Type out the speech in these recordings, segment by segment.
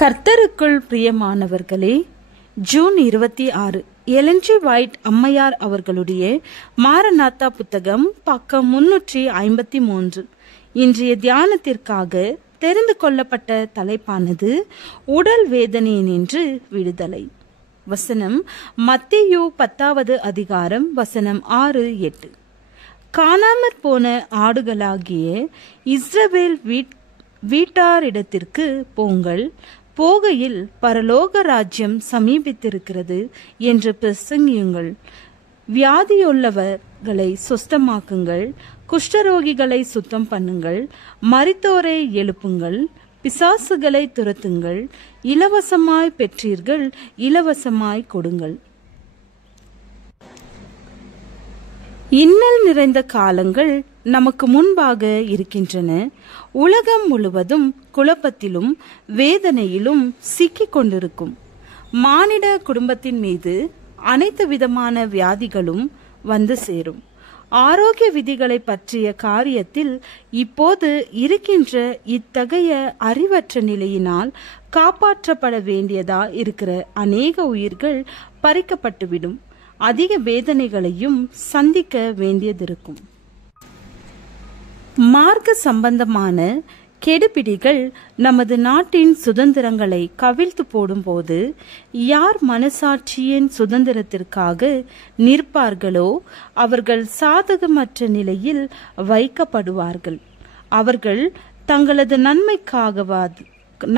கர்த்தருக்குள் பிரியமானவர்களே, June 26 Elon G white அம்மையார் அவர்களுடைய மாரநாத்தா புத்தகம், பக்கம் 353. இன்றைய தியானத்திற்காக தெரிந்து கொள்ளப்பட்ட தலைப்பானது உடல் வேதனையினின்று விடுதலை. வசனம் மத்தேயு 10வது அதிகாரம் வசனம் 6-8. காணாமற் போன ஆடுகளாகிய இஸ்ரவேல் வீட்டாரிடத்திற்கு போங்கள், போகையில் பரலோக ராஜ்யம் சமீபித்திருக்கிறது என்று பிரசங்கியுங்கள். வியாதியுள்ளவர்களை சுத்தமாக்குங்கள், குஷ்டரோகிகளை சுத்தம் பண்ணுங்கள், மரித்தோரை எழுப்புங்கள், பிசாசுகளை துரத்துங்கள், இலவசமாய் பெற்றீர்கள், இலவசமாய் கொடுங்கள். இன்னல் நிறைந்த காலங்கள் நமக்கு முன்பாக இருக்கின்றன. உலகம் முழுவதும் குழப்பத்திலும் வேதனையிலும் சிக்கிக் கொண்டிருக்கும். மானிட குடும்பத்தின் மீது அனைத்து விதமான வியாதிகளும் வந்து சேரும். ஆரோக்கிய விதிகளை பற்றிய காரியத்தில் இப்போது இருக்கின்ற இத்தகைய அறிவற்ற நிலையினால் காப்பாற்றப்பட வேண்டியதா இருக்கிற அநேக உயிர்கள் பறிக்கப்பட்டுவிடும். அதிக வேதனைகளையும் சந்திக்க வேண்டியதிருக்கும். மார்க்க சம்பந்தமான கெடுபிடிகள் நமது நாட்டின் சுதந்திரங்களை கவிழ்த்து போடும்போது யார் மனசாட்சியின் சுதந்திரத்திற்காக நிற்பார்களோ அவர்கள் சாதகமற்ற நிலையில் வைக்கப்படுவார்கள். அவர்கள் தங்களது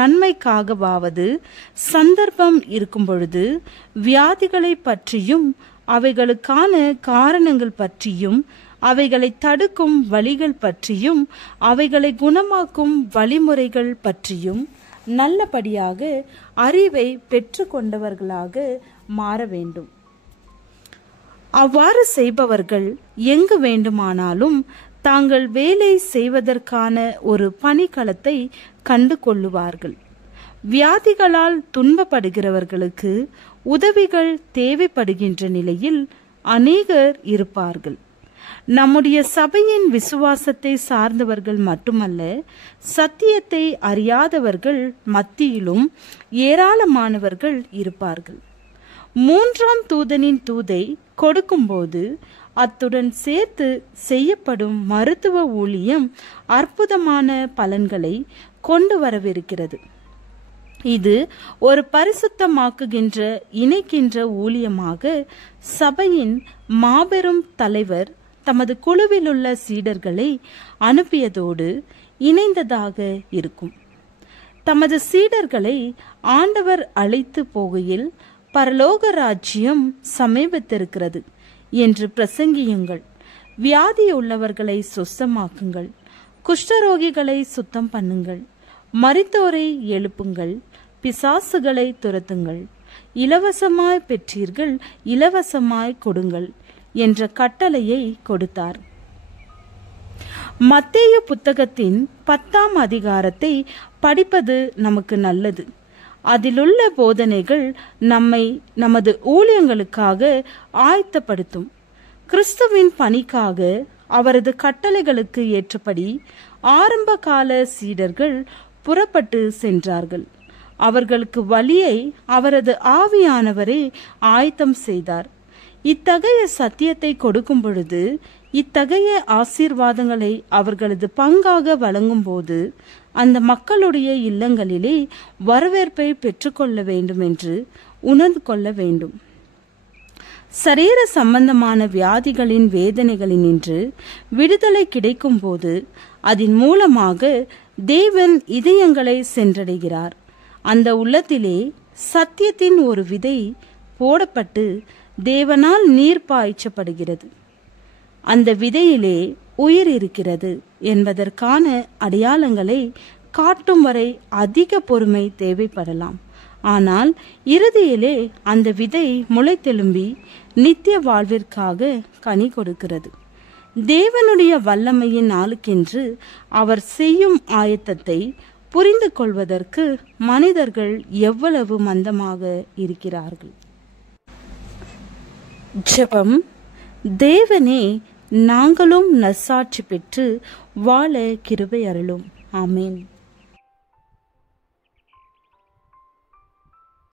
நன்மைக்காகவாவது சந்தர்ப்பம் இருக்கும் பொழுது வியாதிகளை பற்றியும் அவைகளுக்கான காரணங்கள் பற்றியும் அவைகளை தடுக்கும் வழிகள் பற்றியும் அவைகளை குணமாக்கும் வழிமுறைகள் பற்றியும் நல்லபடியாக அறிவை பெற்று கொண்டவர்களாக மாற வேண்டும். அவ்வாறு செய்பவர்கள் எங்கு வேண்டுமானாலும் தாங்கள் வேலை செய்வதற்கான ஒரு பணிக்களத்தை கண்டு கொள்ளுவார்கள். வியாதிகளால் துன்பப்படுகிறவர்களுக்கு உதவிகள் தேவைப்படுகின்ற நிலையில் அநேகர் இருப்பார்கள். நம்முடைய சபையின் விசுவாசத்தை சார்ந்தவர்கள் மட்டுமல்ல, சத்தியத்தை அறியாதவர்கள் மத்தியிலும் ஏராளமானவர்கள் இருப்பார்கள். 3ஆம் தூதனின் தூதை கொடுக்கும்போது அத்துடன் சேர்த்து செய்யப்படும் மருத்துவ ஊழியம் அற்புதமான பலன்களை கொண்டு வரவிருக்கிறது. இது ஒரு பரிசுத்தமாக்குகின்ற இணைக்கின்ற ஊழியமாக சபையின் மாபெரும் தலைவர் தமது குழுவில் உள்ள சீடர்களை அனுப்பியதோடு இணைந்ததாக இருக்கும். தமது சீடர்களை ஆண்டவர் அழைத்து போகையில் பரலோக ராஜ்யம் சமீபத்திருக்கிறது என்று பிரசங்கியுங்கள். வியாதியுள்ளவர்களை சுத்தமாக்குங்கள், குஷ்டரோகிகளை சுத்தம் பண்ணுங்கள், மரித்தோரை எழுப்புங்கள், பிசாசுகளை துரத்துங்கள், இலவசமாய் பெற்றீர்கள், இலவசமாய் கொடுங்கள் என்ற கட்டளையை கொடுத்தார். மத்தேயு புத்தகத்தின் 10ஆம் அதிகாரத்தை படிப்பது நமக்கு நல்லது. அதிலுள்ள போதனைகள் நம்மை நமது ஊழியங்களுக்காக ஆயத்தப்படுத்தும். கிறிஸ்துவின் பணிக்காக அவரது கட்டளைகளுக்கு ஏற்றபடி ஆரம்ப கால சீடர்கள் புறப்பட்டு சென்றார்கள். அவர்களுக்கு வழியை அவரது ஆவியானவரே ஆயத்தம் செய்தார். இத்தகைய சத்தியத்தை கொடுக்கும் பொழுது, இத்தகைய ஆசீர்வாதங்களை அவர்களது பங்காக வழங்கும் போது அந்த மக்களுடைய இல்லங்களிலே வரவேற்பை பெற்றுக்கொள்ள வேண்டும் என்று உணர்ந்து கொள்ள வேண்டும். சரீர சம்பந்தமான வியாதிகளின் வேதனைகளினின்று விடுதலை கிடைக்கும் போது அதன் மூலமாக தேவன் இதயங்களை சென்றடைகிறார். அந்த உள்ளத்திலே சத்தியத்தின் ஒரு விதை போடப்பட்டு தேவனால் நீர் பாய்ச்சப்படுகிறது. அந்த விதையிலே உயிர் இருக்கிறது என்பதற்கான அடையாளங்களை காட்டும் வரை அதிக பொறுமை தேவைப்படலாம். ஆனால் இறுதியிலே அந்த விதை முளைத்தெலும்பி நித்திய வாழ்விற்காக கனி கொடுக்கிறது. தேவனுடைய வல்லமையின் நாளுக்கென்று அவர் செய்யும் ஆயத்தத்தை புரிந்து கொள்வதற்கு மனிதர்கள் எவ்வளவு மந்தமாக இருக்கிறார்கள். ஜெபம். தேவனே, நாங்களும் நற்சாட்சி பெற்று வாழ கிருபை அருளும். ஆமேன்.